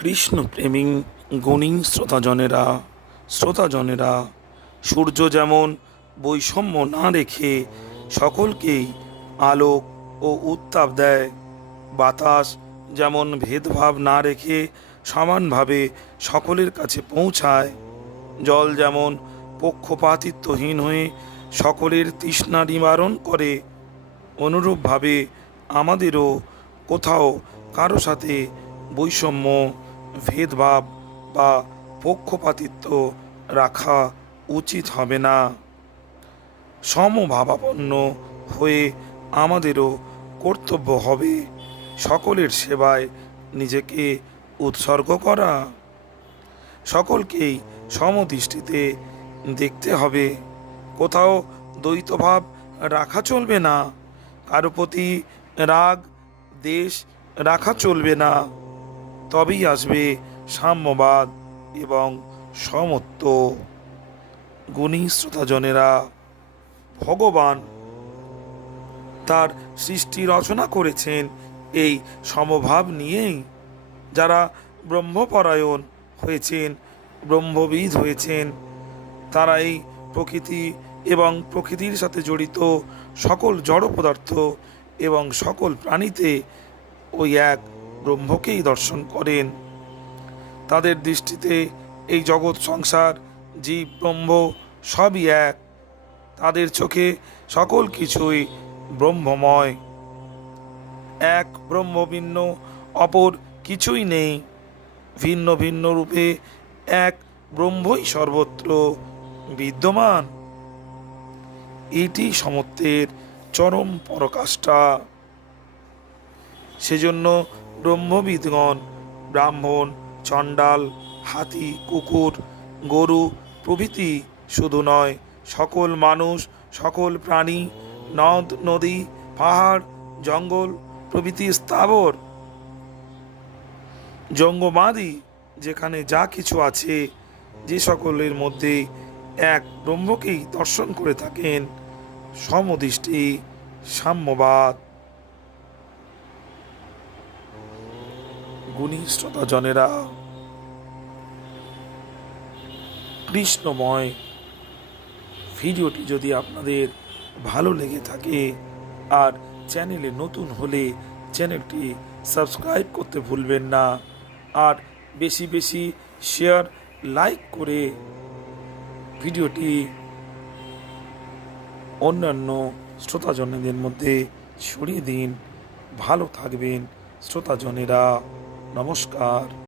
কৃষ্ণপ্রেমী গুণী শ্রোতাজনেরা সূর্য যেমন বৈষম্য না রেখে সকলকেই আলোক ও উত্তাপ দেয়, বাতাস যেমন ভেদভাব না রেখে সমানভাবে সকলের কাছে পৌঁছায়, জল যেমন পক্ষপাতিত্বহীন হয়ে সকলের তৃষ্ণা নিবারণ করে, অনুরূপভাবে আমাদেরও কোথাও কারো সাথে বৈষম্য, ভেদভাব বা পক্ষপাতিত্ব রাখা উচিত হবে না। সমভাবাপন্ন হয়ে আমাদেরও কর্তব্য হবে সকলের সেবায় নিজেকে উৎসর্গ করা। সকলকেই সমদৃষ্টিতে দেখতে হবে, কোথাও দ্বৈতভাব রাখা চলবে না, কারো প্রতি রাগ দেশ রাখা চলবে না। তবেই আসবে সাম্যবাদ এবং সমত্ব। গুণী শ্রোতাজনেরা, ভগবান তার সৃষ্টি রচনা করেছেন এই সমভাব নিয়েই। যারা ব্রহ্মপরায়ণ হয়েছেন, ব্রহ্মবিদ হয়েছেন, তারা এই প্রকৃতি এবং প্রকৃতির সাথে জড়িত সকল জড় পদার্থ এবং সকল প্রাণীতে ওই এক ব্রহ্মকেই দর্শন করেন। তাদের দৃষ্টিতে এই জগৎ সংসার, জীব, ব্রহ্ম সবই এক। তাদের চোখে সকল কিছুই ব্রহ্মময়, এক ব্রহ্ম, ভিন্ন অপর কিছুই নেই। ভিন্ন ভিন্ন রূপে এক ব্রহ্মই সর্বত্র বিদ্যমান। এটি সমত্বের চরম পরাকাষ্ঠা। সেজন্য ব্রহ্মবিদগণ ব্রাহ্মণ, চণ্ডাল, হাতি, কুকুর, গরু প্রভৃতি শুধু নয়, সকল মানুষ, সকল প্রাণী, নদ নদী, পাহাড়, জঙ্গল প্রভৃতি স্থাবর জঙ্গমাদি যেখানে যা কিছু আছে, যে সকলের মধ্যে এক ব্রহ্মকেই দর্শন করে থাকেন। সমদৃষ্টি, সাম্যবাদ। গুণী শ্রোতাজনেরা, কৃষ্ণময় ভিডিওটি যদি আপনাদের ভালো লেগে থাকে আর চ্যানেলে নতুন হলে চ্যানেলটি সাবস্ক্রাইব করতে ভুলবেন না, আর বেশি বেশি শেয়ার, লাইক করে ভিডিওটি অন্যান্য শ্রোতাজনদের মধ্যে ছড়িয়ে দিন। ভালো থাকবেন শ্রোতাজনেরা। নমস্কার।